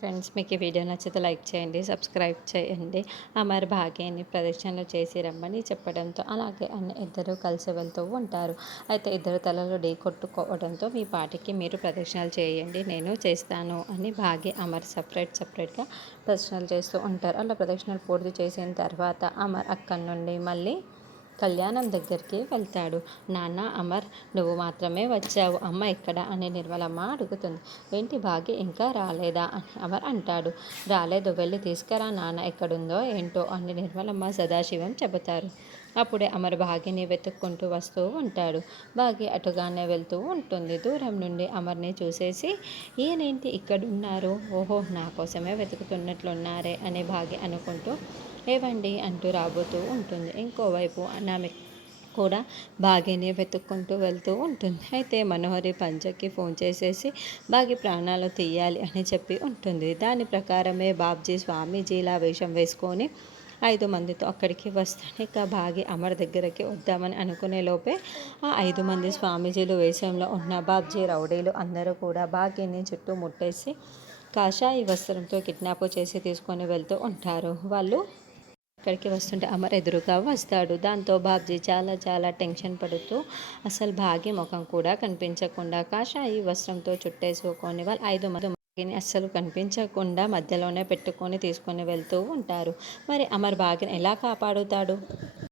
Friends, మీకు ఈ video నచ్చితే లైక్ చేయండి, సబ్స్క్రైబ్ చేయండి. అమర్ భాగ్యని ప్రదక్షిణలు చేసి రమ్మని చెప్పడంతో అలాగే ఇద్దరు కలిసి వెళ్తూ ఉంటారు. అయితే ఇద్దరు తలలు ఢీ కొట్టుకోవడంతో మీ పాటికి మీరు ప్రదక్షిణలు చేయండి, నేను చేస్తాను అని భాగ్య అమర్ సపరేట్గా ప్రదక్షిణలు చేస్తూ ఉంటారు. అలా ప్రదక్షిణలు పూర్తి చేసిన తర్వాత అమర్ అక్కడి నుండి మళ్ళీ కళ్యాణం దగ్గరికి వెళ్తాడు. నాన్న అమర్, నువ్వు మాత్రమే వచ్చావు, అమ్మ ఎక్కడ అని నిర్మలమ్మ అడుగుతుంది. ఏంటి భాగ్య ఇంకా రాలేదా అని అమర్ అంటాడు. రాలేదు, వెళ్ళి తీసుకురా నాన్న ఎక్కడుందో ఏంటో అని నిర్మలమ్మ సదాశివం చెబుతారు. అప్పుడే అమర్ భాగ్యని వెతుక్కుంటూ వస్తూ ఉంటాడు. భాగ్య అటుగానే వెళ్తూ ఉంటుంది. దూరం నుండి అమర్ని చూసేసి, ఈయనేంటి ఇక్కడున్నారు, ఓహో నా కోసమే వెతుకుతున్నట్లున్నారే అని భాగ్య అనుకుంటూ ఏవండి అంటూ రాబోతూ ఉంటుంది. ఇంకోవైపు అనామిక కూడా భాగ్యని వెతుక్కుంటూ వెళ్తూ ఉంటుంది. అయితే మనోహరి పంచకి ఫోన్ చేసేసి భాగ్య ప్రాణాలు తీయాలి అని చెప్పి ఉంటుంది. దాని ప్రకారమే బాబ్జీ స్వామీజీలా వేషం వేసుకొని 5 మందితో అక్కడికి వస్తాడు. ఇక భాగ్య అమర్ దగ్గరికి వద్దామని అనుకునే లోపే ఆ 5 మంది స్వామీజీలు వేషంలో ఉన్న బాబ్జీ రౌడీలు అందరూ కూడా భాగ్యని చుట్టూ ముట్టేసి కాషాయి వస్త్రంతో కిడ్నాప్ చేసి తీసుకొని వెళ్తూ ఉంటారు. వాళ్ళు అక్కడికి వస్తుంటే అమర్ ఎదురుగా వస్తాడు. దాంతో బాబ్జీ చాలా టెన్షన్ పడుతూ అసలు భాగ్య ముఖం కూడా కనిపించకుండా కాషాయి వస్త్రంతో చుట్టేసుకొని వాళ్ళు 5 మందిని అస్సలు కనిపించకుండా మధ్యలోనే పెట్టుకొని తీసుకొని వెళ్తూ ఉంటారు. మరి అమర్ భాగ్యని ఎలా కాపాడుతాడు?